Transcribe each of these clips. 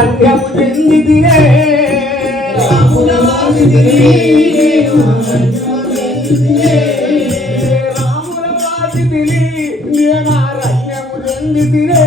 అరణ్యము చెందితిరే రాముల వాసితిని నేను అరణ్యము చెందితిరే రాముల వాసితిని నేను అరణ్యము చెందితిరే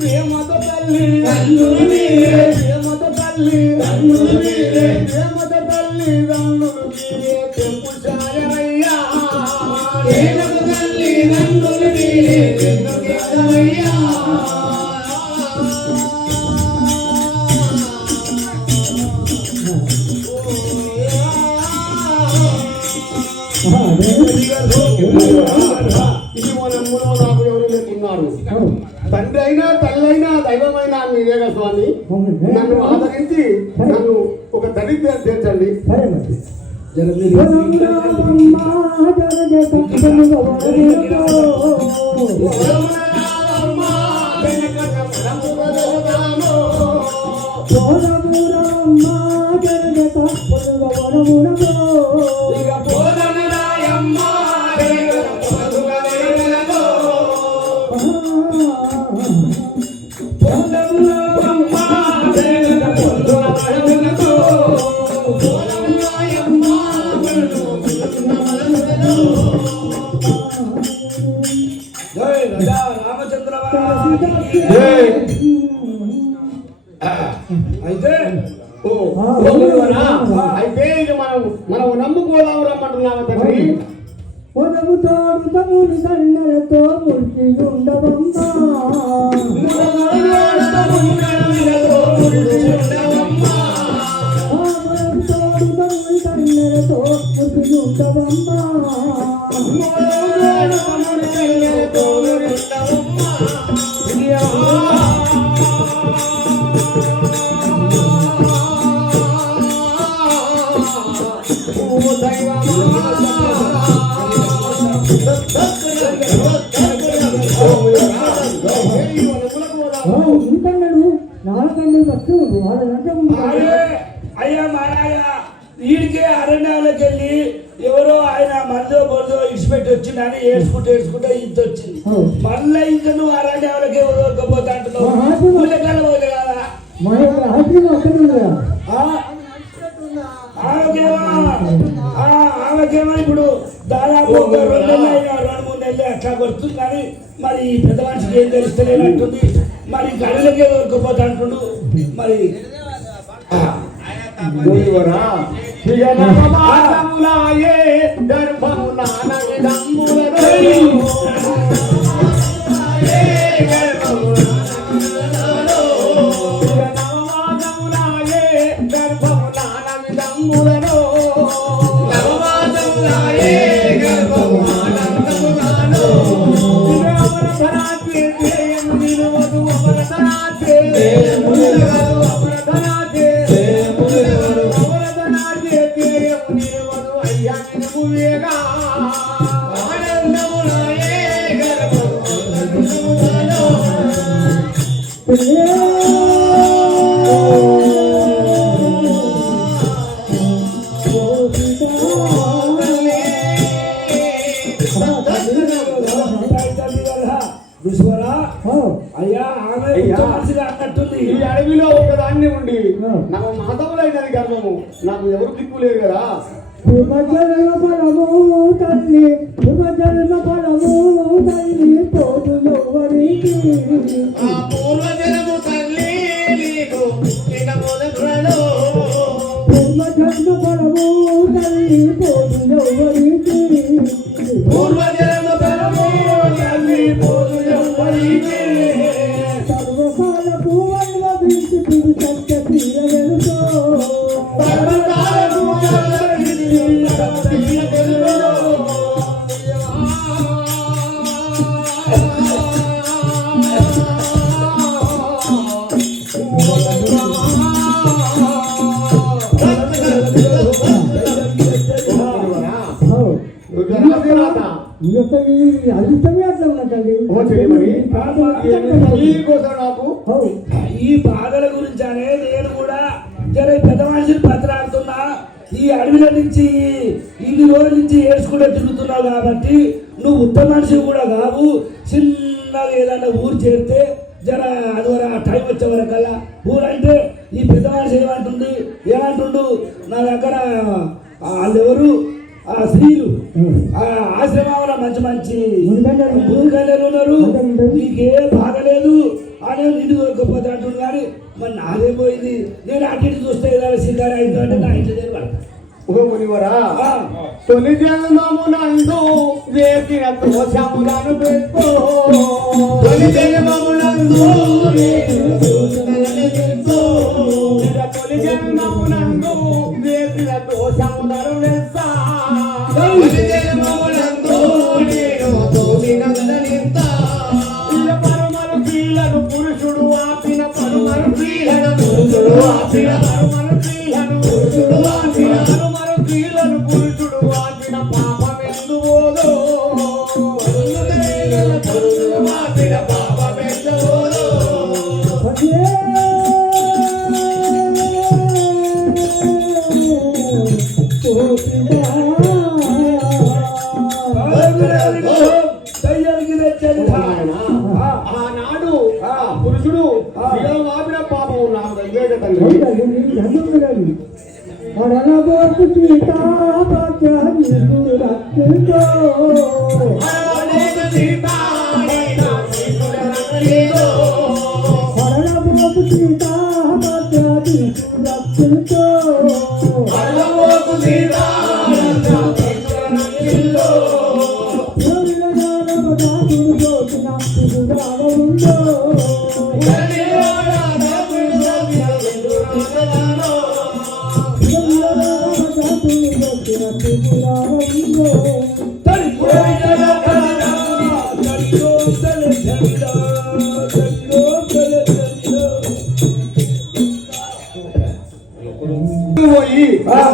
ప్రేమతో తల్లి దండులు మీరే ప్రేమతో తల్లి దండులు మీరే ప్రేమతో తల్లి దండులు మీరే తెంపు సాయమయ్యా ప్రేమతో తల్లి దండులు మీరే తెంపు సాయమయ్యా ఇది మన మూడవ నాకు ఎవరు లేకున్నారు తండ్రి అయినా తల్లైనా దైవమైనా మీరేగా స్వామి నన్ను ఆదరించి నన్ను ఒక దరిద్రాన్ని తీర్చండి అయితే ఇక మనం నమ్ముకోదాము రమ్మంటున్నాము తండ్రి దండలతో ముడిచి ఉండవమ్మా అయ్యా మారాయ వీడికే అరణ్యాలకు వెళ్ళి ఎవరో ఆయన మరిదో బొరిదో ఇడిచిపెట్టి వచ్చిందని ఏడ్చుకుంటూ ఇంత వచ్చింది మళ్ళీ ఇంకా నువ్వు అరణ్యాలకే వదలకపోతా అంటున్నావు కదా ఆమెకేమో ఇప్పుడు దాదాపు 2 నెలలు అయినా 2-3 నెలలు అట్లా వస్తుంది కానీ మరి పెద్ద మనిషికి ఏం తెలుస్తలేనట్టుంది మరి గడులకే దొరకపోతా అంటుండు మరి ఈ అడవిలో ఒకదాన్ని ఉండి నాకు మాధవులైనది గర్వము నాకు ఎవరు దిక్కు లేరు కదా పూర్వజన్మ ఫలము తల్లి పూర్వజన్మ ఫలము తల్లి పోదు ఎవరికి పూర్వజన్మ తల్లి నీకు ఇక మొదలు పూర్వజన్మ ఫలము తల్లి పోదు ఎవరికి పూర్వజన్మ ఫలము తల్లి పోదు ఎవరికి సర్వకాలపు వైభవించి సత్య తీరగలుతో సర్వకాలపు వైభవించి రాసి రాత. ఈ యొక్క ఈ అదృష్టమే అట్లా ఉన్నదండి. ఓ చెల్లిమణి, ఈ కోసం నాకు ఈ బాధల గురించి అనే నేను కూడా జర పెద్ద మనిషిని పత్రాడుతున్నా. ఈ అడవిలో నుంచి ఇన్ని రోజుల నుంచి ఏడ్చుకుంటూ తిరుగుతున్నావు కాబట్టి నువ్వు ఉత్తమ మనిషి కూడా కావు. చిన్నగా ఏదన్నా ఊరు చేరితే జర అది వరకు ఆ టైం వచ్చే వరకల్లా ఊరంటే ఈ పెద్ద మనిషి ఏమంటుండు నా దగ్గర వాళ్ళెవరు ఆ స్త్రీలు ఆ ఆశ్రమంలో మంచి మంచి మునికన్యలు ఉన్నారు, నీకే బాధలేదు అని నిన్ను దొరకపోతే అంటుంది. కానీ మరి నాదే పోయింది. నేను అటు ఇటు చూస్తే ఏదైనా సిగ్గారు అయితే అంటే నా ఇంట్లో నేను పడతాను. మునివరా, తొలి జన్మమునందు వేసిన దోషములను పెట్టుకో. తొలి జన్మమునందు తొలి జన్మమునందు వేసిన దోషములను లెస్స. తొలి జన్మమునందు నేను తోసినందనింత. పరమరు క్రియలను పురుషుడు ఆపిన పరమరు క్రియలను పురుషుడు ఆపిన పరమరు క్రియలను పురుషుడు ఆపిన పరమరు క్రియలను పురుషుడు ఆపిన పాపమెందు పోదో. పురుషుడు ఆపిన పాపమెందు పోదో. ఆనాడు పురుషుడు ఆపిన పాపం నాకు తగ్గేట తండ్రి.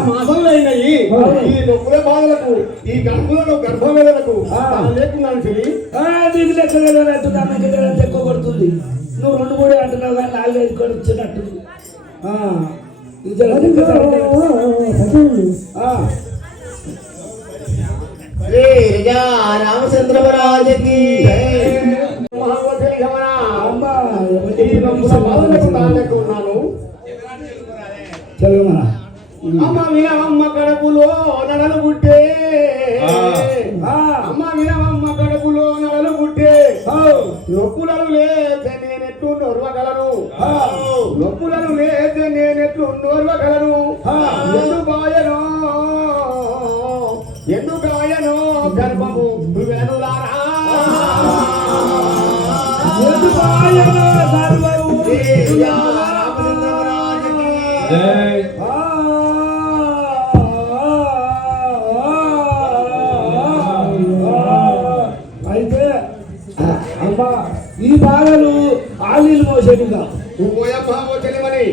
మాసంలైనయి ఈ నొప్పుల బాధలకు ఈ గర్భులను గర్భవేదనకు లేకున్నాను చెల్లి. నీకు లెక్క ఎక్కువ కొడుతుంది. నువ్వు 2-3 అంటున్నావు కానీ 4-5 కొడుతున్నట్టు. రామచంద్రరాజకి ఉన్నాను. చదువుమా. అమ్మ వినవమ్మ కడుపులో నడలు పుట్టే. అమ్మ వినవమ్మ కడుపులో నడలు పుట్టే. నొప్పులను లేతే నేనెట్లు నొరవగలను. నొప్పులను లేతే నేనెట్లు నొరవగలను. ఎందుకాయనో గర్భము వెనులారా. ఎందుకాయనో గర్భము అయితే అమ్మా ఈ బాధలు ఆలీలు మోసేదిగా తెలియమని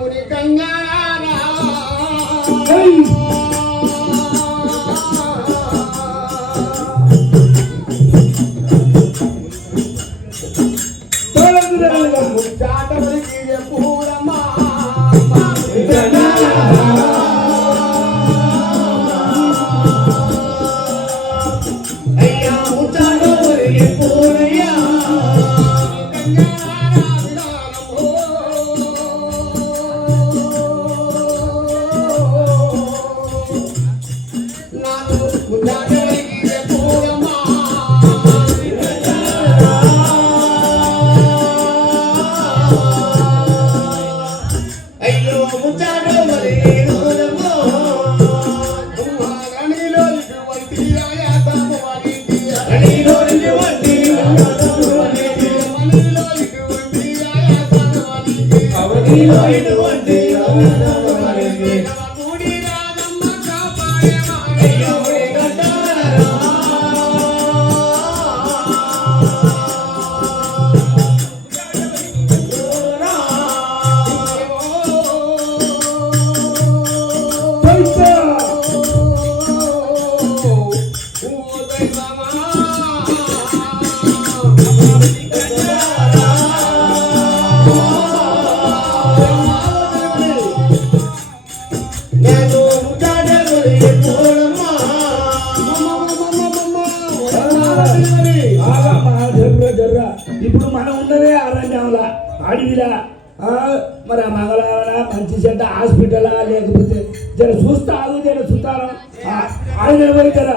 ముని కంగారా. అయ్యో అడవిలా మరి ఆ మంగళవారం మంచి చెడ్డ హాస్పిటలా లేకపోతే జర చూస్తా ఆగు జర చూస్తాను ఆయన పోయి జర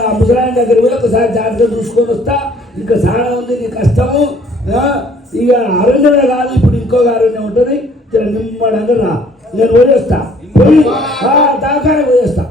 ఆ ముసలాయన దగ్గర పోయి ఒకసారి జాగ్రత్త చూసుకొని వస్తా ఇంకా చాలా ఉంది నీ కష్టము ఇక అరణ్యమే కాదు ఇప్పుడు ఇంకొక అరణ్యం ఉంటుంది జర నిమ్మడంగా రా నేను పోయేస్తా పోయి దాకానే పోయేస్తా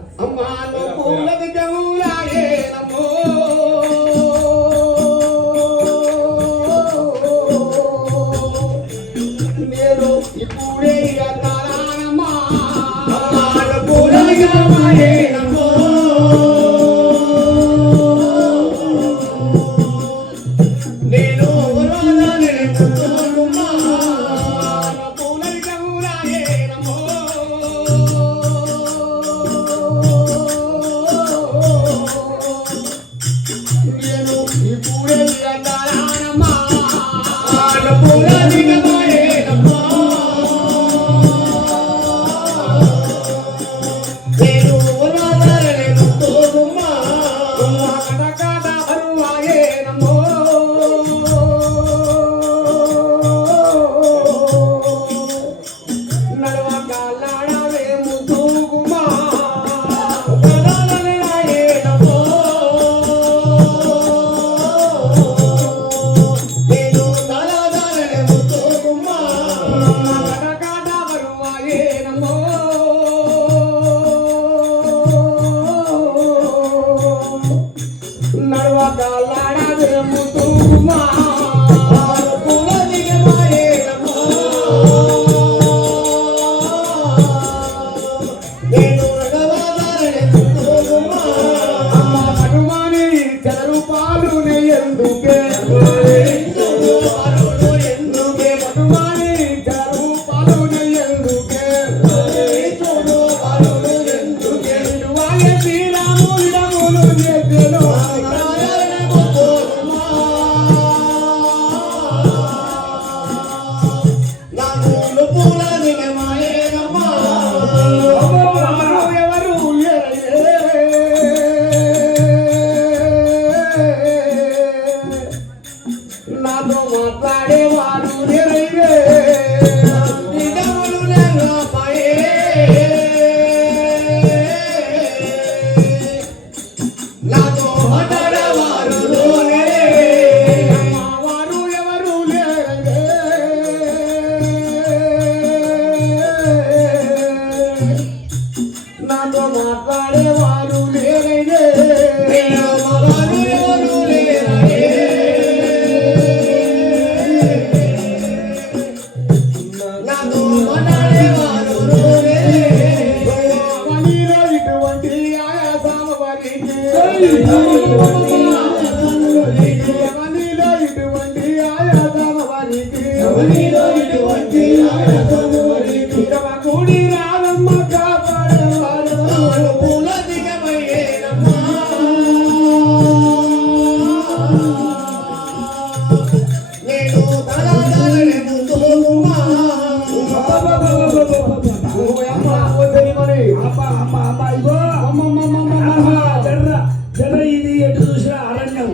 ఇప్పుడే ఇది ఎటు చూసిన అరణ్యం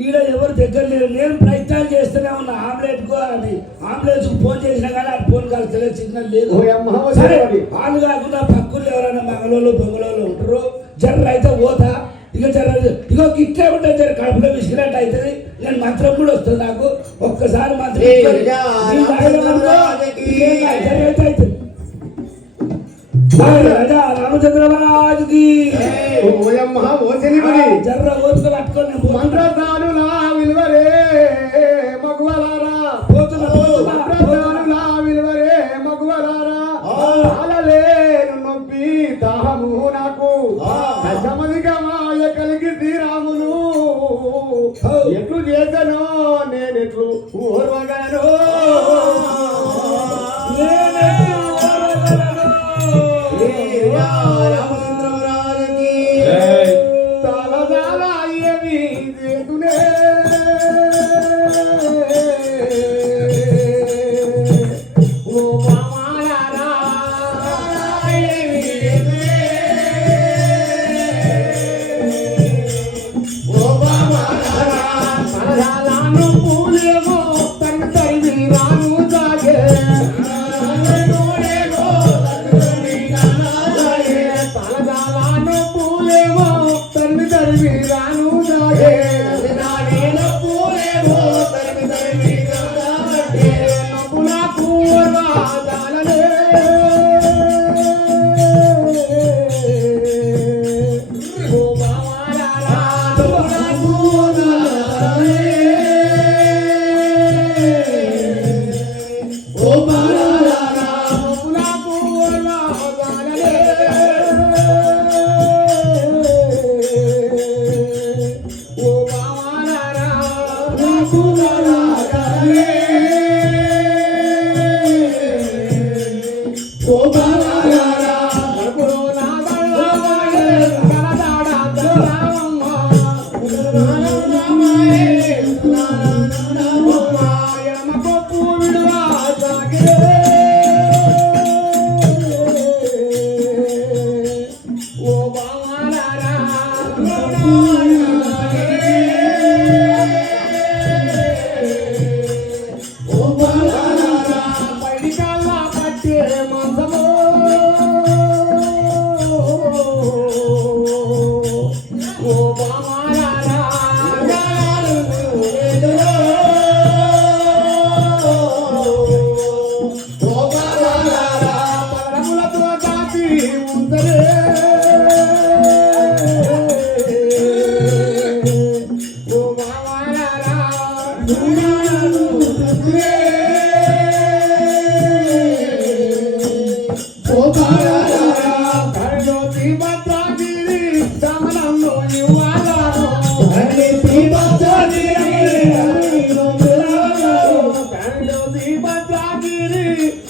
ఈడ ఎవరు దగ్గర లేరు నేను ప్రయత్నాలు చేస్తూనే ఉన్నా ఆమ్లెట్కు అది ఆమ్లెట్స్కు ఫోన్ చేసినా కానీ అది ఫోన్ కలుస్తలేదు సిగ్నల్ లేదు సరే వాళ్ళు కాకుండా పక్కులు ఎవరైనా మంగళూరు బొంగళూరు ఉంటారు జర్ర అయితే పోతా ఇక జర ఇగో ఇట్లే ఉంటుంది జర కడుపులో విసిగినట్టు అవుతుంది నేను మంత్రం కూడా వస్తుంది నాకు ఒక్కసారి మంత్రం అవుతుంది రాజా రామచంద్ర మహారాజుకి జర్ర ఓపిక పట్టుకొని మంత్రదానులా విలువరే మగువలారా మంత్రదానులా విలువరే మగువలారా అలలేను నొప్పి దాహము నాకు దశమదిగా మాయ కలిగి శ్రీరాములు ఎట్లు చేశానో నేనెట్లు ఓర్వగలను నొప్పులేమో తరిమి తరిమి రాను దాగే నానే నొప్పులేమో తరిమి తరిమి రాబట్టే. నొప్పు నాకు రాజాలనే ఓ బావాలారా నొప్పు నాకు రాలే. ఓ బాలాలా నొప్పు నాకు రాజాలనే ఓ బావాలారా నాకు రాలే. ఓ బాలాలా కడుపులో నా దళవాయే కలదాడా దళరామమ్మ ఎడమ కొప్పు విడువా సాగిరే ఓ బావాలారా ఓ బాలాలా పైడి కాళ్ళ పట్టే మందమో ఓ బావాలారా పదములతో దాటి ఉందరే ఓ బావాలారా కరుణోతి భద్రాగిరి దమనంలో ఇవ్వాలను కరుణోతి భద్రాగిరి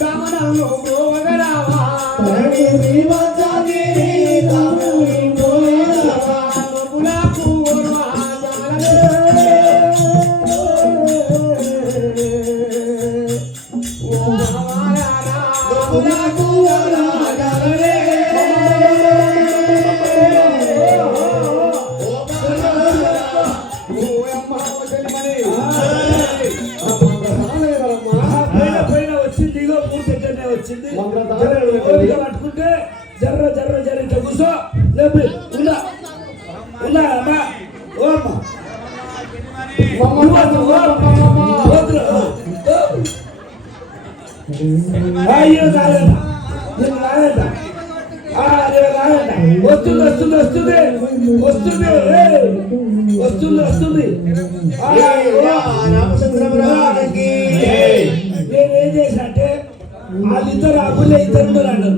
దమనంలో గోవగరావా నొప్పులకు ఓ బావాలారా పైన వచ్చింది ఇగో పూర్తి ఎక్కడనే వచ్చింది ఓపిక పట్టుకుంటే జర్ర జర్ర జర్ర ఇట్లా కూర్చో లేపి ఉందా ఉందా అమ్మా ఓ అమ్మా పోతురు. అయ్యో కాలేదా నేను కాలేదా వస్తుంది వస్తుంది వస్తుంది వస్తుంది వస్తుంది వస్తుంది నేనేం చేసిన అంటే వాళ్ళిద్దరు అబ్బులే ఇద్దరు ఉన్నారు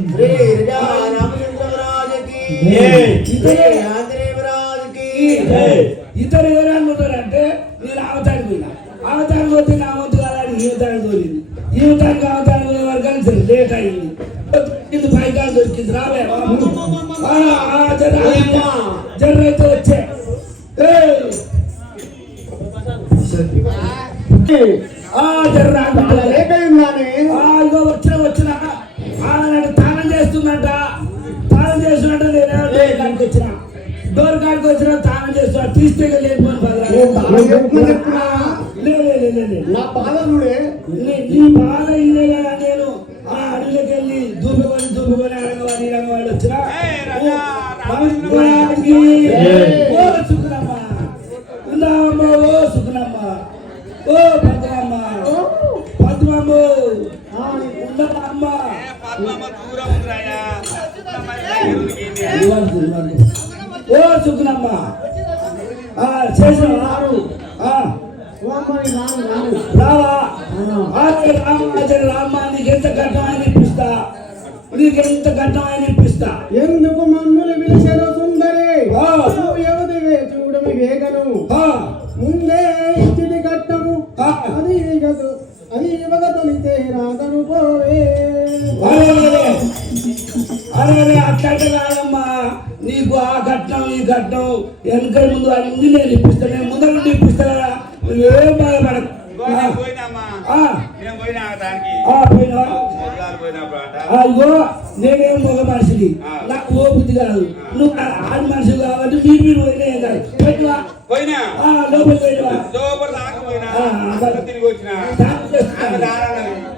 ఇద్దరు ఎవరన్నా ఉన్నారంటే నేను అవతానికి పోయినా అవతానికి పోతే నా వంతు కాదని ఈవతానికి తోలింది ఈవతానికి అవతానికి పోయే వరకు కలిసి లేట్ అయింది ఇది పైకాలు దొరికింది రావే జర్ర అయితే వచ్చే జర్ర ఇగో వచ్చిన తానం చేస్తుందంట తానం చేస్తున్నట్ట నేను డోర్ కాడికి వచ్చిన డోర్ కాడికి వచ్చిన తానం చేస్తున్నా తీస్తే లేకపోయిన నా బాధలుడే నీ బాధ ఇదే కదా నేను ఆ అడవిలోకి వెళ్ళి దూపుకొని అడగవాడి వచ్చిన ఓ సుఖనమ్మ ఉందామ్మ ఓ సుఖనమ్మ ఓ పద్మమ్మ పద్మమ్మ ఉందమ్మ ఓ సుఖనమ్మ చేసిన రావా రామ్మ నీకెంత కట్టమని ఇప్పిస్తా నీకెంత కట్టమని ఇప్పిస్తా ఎందుకు మమ్ములు పిలిచెను సుందరి యువతివే చూడమి వేగను ముందే ఇచ్చిది కట్టము అది ఇగదు అది ఇవ్వగ తొలితే రాగను పోవే అరే అట్లంటే కాదమ్మా నీకు ఆ కట్నం ఈ కట్నం వెనక ముందు అన్ని నేను ఇప్పిస్తా నేను ముందర నుండి ఇప్పిస్తా కదా నువ్వేం బాధపడకు అయ్యో నేనేం మగ మనిషిని నాకు ఓ బుద్ధి కాదు నువ్వు ఆడి మనిషి కాబట్టి మీరు పోయినా కాదు పోయినా లోపల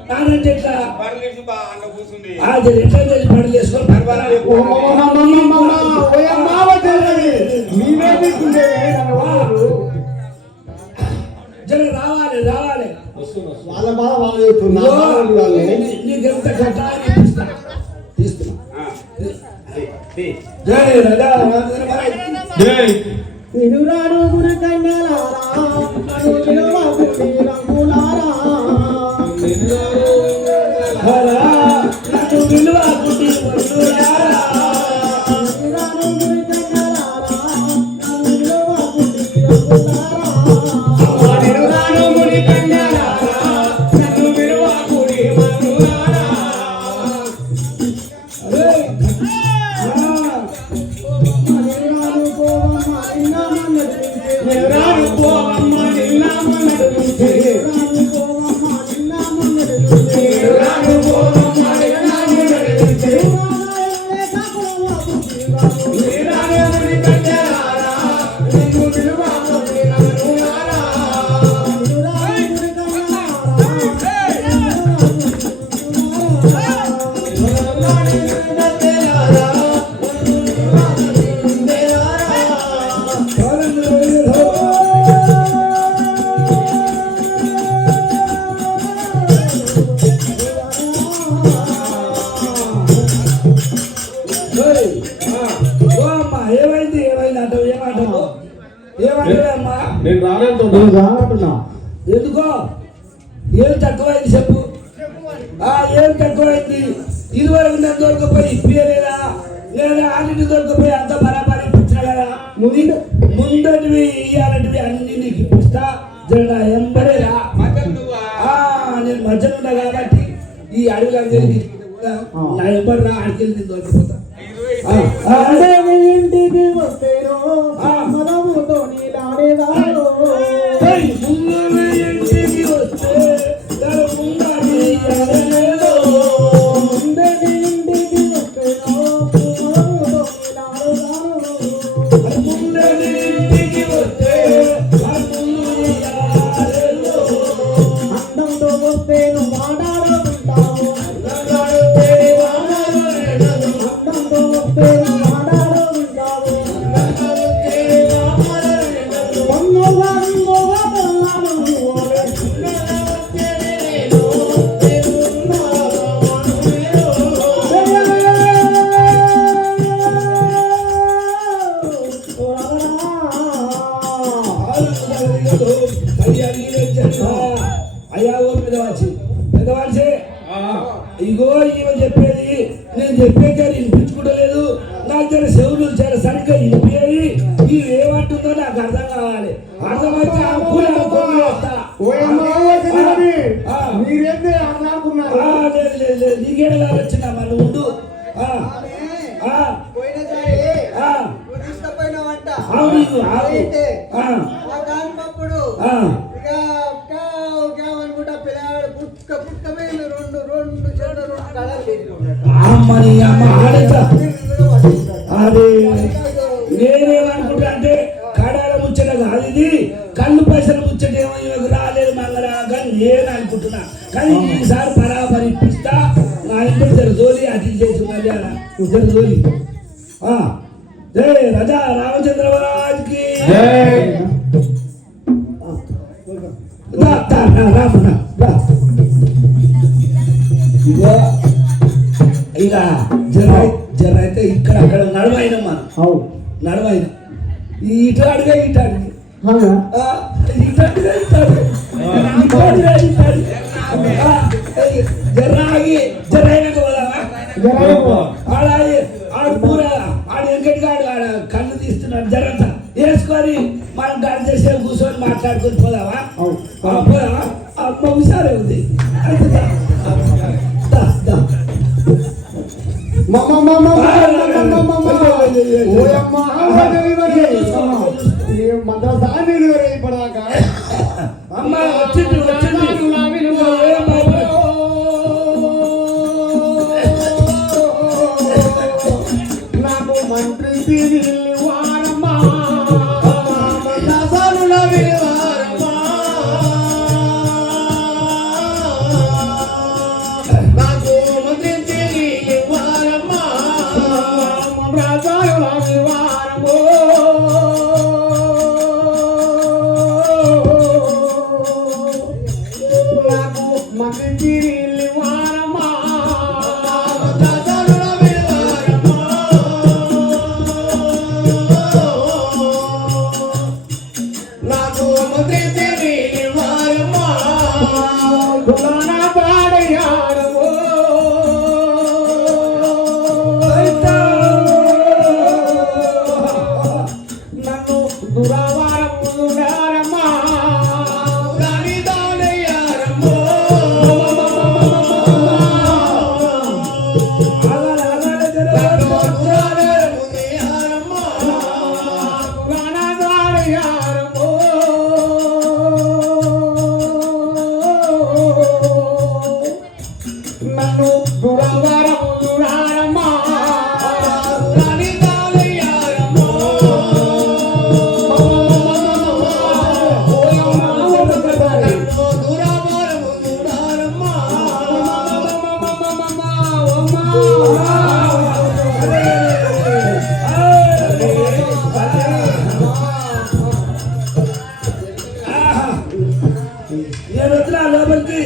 నానంటే ఎట్లా అది ఎట్లా చేసి పడలు వేసుకొని నా బావలు వాళ్ళే. నీకెంత కట్టాలి తీస్తున్నా జై రాజా రామచంద్ర మహారాజ్ జై తిరురాడు గురకన్యలారా తిరువాకుడి రంగులారా హరా నన్ను విలువకుడి వరులారా తిరురాడు గురకన్యలారా తిరువాకుడి రంగులారా తిరురాను ముని కన్యలారా నన్ను విలువకుడి వరులారా అరే తిరురాడు పోవమ్మ నిన్నామ నడుమించే తిరురాను పోవమ్మ నిన్నాము నడిపించే తిరురాను ముని కన్యలారా నన్ను విలువకుడి వరులారా ఏమైంది ఏమైంది అంటావు ఏమంటావు ఏమంటావమ్మా నేను రానంటున్నా నేను రానంటున్నా ఎందుకో ఏం తక్కువైంది చెప్పు ఏం తక్కువైంది ఇదివరకు నేను దొరకపోయి ఇప్పియలేదా లేదా అన్నింటి దొరకపోయి అంత బరాబరి ఇప్పించిన కదా ముందటివి ఇయ్యాలంటివి అన్ని నీకు ఇప్పిస్తా జర ఎంబడేరా నేను మధ్యలో ఉన్నా కాబట్టి ఈ అడవులందరికీ నా ఎంబడి రా ఆడికెళ్ళి నేను దొరికిపోతా ఇంటికి వస్తేనో మనముతో నీలాడేదారో ముందు ఇంటికి వస్తే ముందు ఇంటికి వస్తేనో మనముతో నీలాడేదారో ఇంటికి వస్తే అందంతో వస్తేను మాట్లాడుకుంటావు అందంతో వస్తేను మాట్లాడుకుంటావు పొంగోగా పొంగోగా పొంగాను అయ్యా ఓ పెద్దవాచి పెద్దవాచి ఇగో ఈమె చెప్పేది నేను చెప్పేది వినిపించుకోవట్లేదు నాకు జర చెవులు జర సరిగ్గా వినిపించాయి ఇవి ఏమంటుందో నాకు అర్థం కావాలి అర్థమైతే మీరేంది ఆడుకున్నారు లేదు నీకేడ వచ్చినా మన ఉండు అవును అమ్మని అమ్మ ఆడతా అదే నేనేమనుకుంటా అంటే కడాల ముచ్చట కాదు ఇది కళ్ళు పైసలు ముచ్చట ఏమో ఇవకు రాలేదు మంగళగా నేను అనుకుంటున్నా కానీ ఈసారి బరాబరి ఇప్పిస్తా నా ఇంట్లో జరజోలి అటు చేసి మళ్ళీ అలా జరజోలి జై రాజా రామచంద్ర మహారాజ్కి రామన్న ఇక జర అయితే ఇక్కడ అక్కడ నడవైన మనం నడవైన ఇటు అడిగా ఇటు అడిగి జర్రాగి జరైనకు పోదామా అలాగే ఆడు పూర ఆడు వెంకటి ఆడు కళ్ళు తీస్తున్నాడు జరంతా వేసుకొని మనం గాడి చేసే కూర్చొని మాట్లాడుకొని పోదామా పోదామా అమ్మ హుషారే ఉంది అయితే అమ్మ వచ్చింది నాకు మంత్రి వారమ్మా దురావారములుడారమ్మా రాణి దానయ్యారమ్మో ప్రాణదారయారమ్మో నన్ను దురావారములుడారమ్మా రాణి దానయ్యారమ్మో దురావారములుడారమ్మా నేను వద్దురా లోపలికి.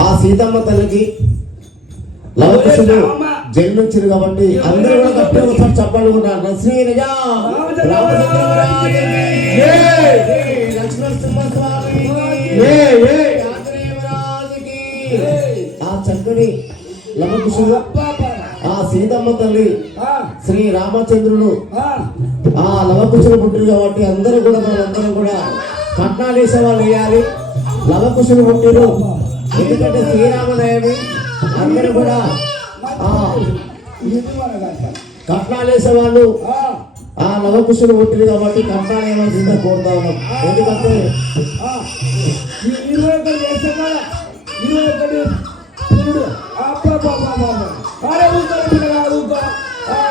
ఆ సీతమ్మ తల్లికి లవకుశుడు జన్మించారు కాబట్టి అందరూ కూడా గట్టిగా ఒకసారి చెప్పాలి కూడా శ్రీరజా ఆ చక్కని లవకుశుడు ఆ సీతమ్మ తల్లి శ్రీ రామచంద్రుడు ఆ లవకుశులు పుట్టిరు కాబట్టి అందరూ కూడా మనందరం కూడా కట్నాలు వేసే వాళ్ళు వేయాలి. లవకుశులు పుట్టిరు ఎందుకంటే శ్రీరామనయమి అందరూ కూడా ఆ కట్నాలు వేసే వాళ్ళు ఆ లవకుశులు పుట్టిరు కాబట్టి కట్నాలు వేయవలసిందిగా కోరుతా ఉన్నాం. ఎందుకంటే 21 చేస్తాం కదా 21 పురుడు అరే ఊరుకో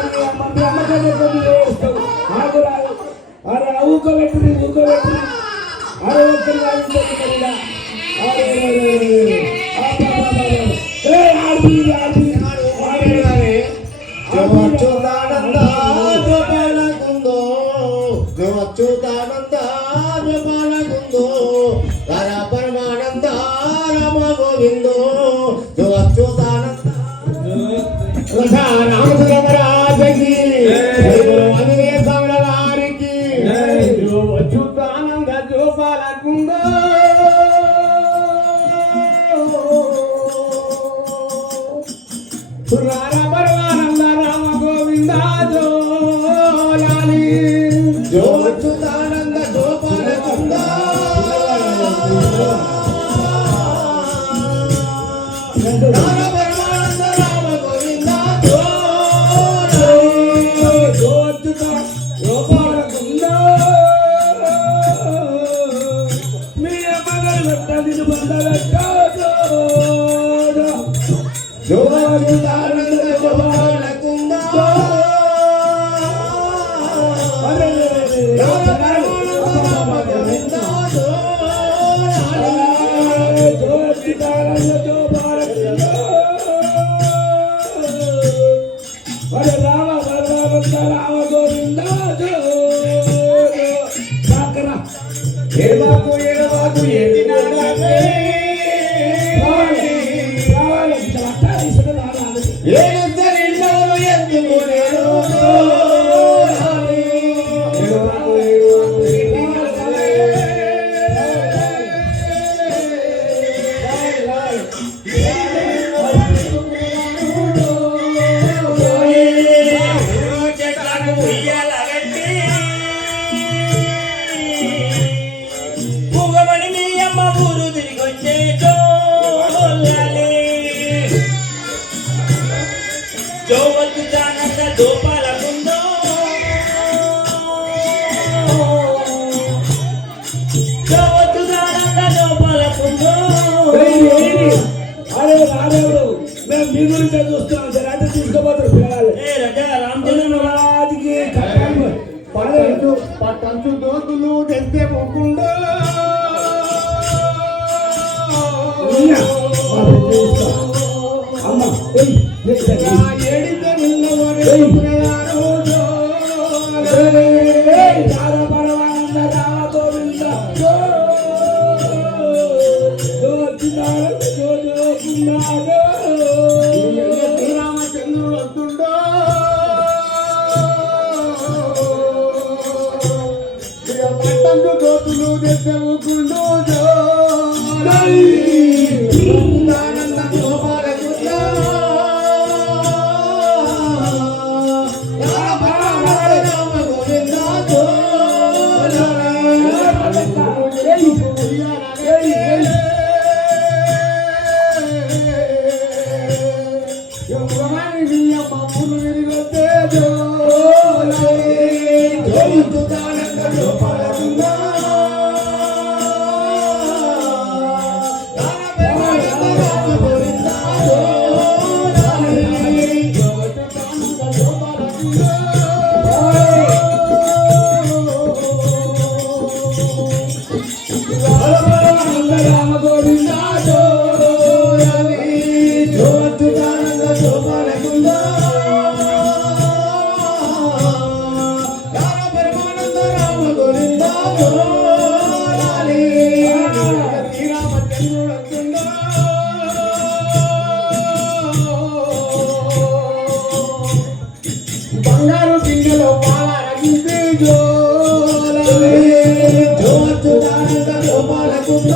మీ అమ్మకన్నా కొన్ని వేస్తావు నాకు రాదు. అరే ఊకోబెట్టి అరే ఒక్కరు అచ్యుతానంద గోపాలకుందో అచ్యుతానంద గోపాలకుందో హర పరమానంద రామ గోవిందో అచ్యుతానంద రామచంద్రరాజకి వారికి అచ్యుతానంద జోపాలకుందో రామ రామ గోవింద జోలాలి జో అచ్యుతానంద గోపాలకుందో హర పరమానంద రామ గోవింద మీ అమ్మగారు పెట్టాలి బండారు జో అచ్యుతానంద గోపాలకుందో ఏడవాకు ఎత్తినాడే ఏడుద్దరిల్లవరు ఎందుకునేరు పుగమని మీ అమ్మ ఊరు తిరిగొచ్చే జోవచ్చుతానంద దోపాలకుందో జోవచ్చుతానంద దోపాలకుందో అరే రాదేవుడు మేము మీ గురించి చూస్తున్నాం సార్ అంటే తీసుకోబోతారు పిల్లలు ఏ రజా రామచంద్ర రాజుకి పట్టంచు దోతులు తెస్తే పోకుండా అమ్మ ఏడితే నిల్లవరే శ్రీరామచంద్రుడు వస్తుండో పట్టంచు దోతులు తెస్తే పోకుండా ఆనంద గోపాలకుందో జో అచ్యుతానంద గోపాల కుంద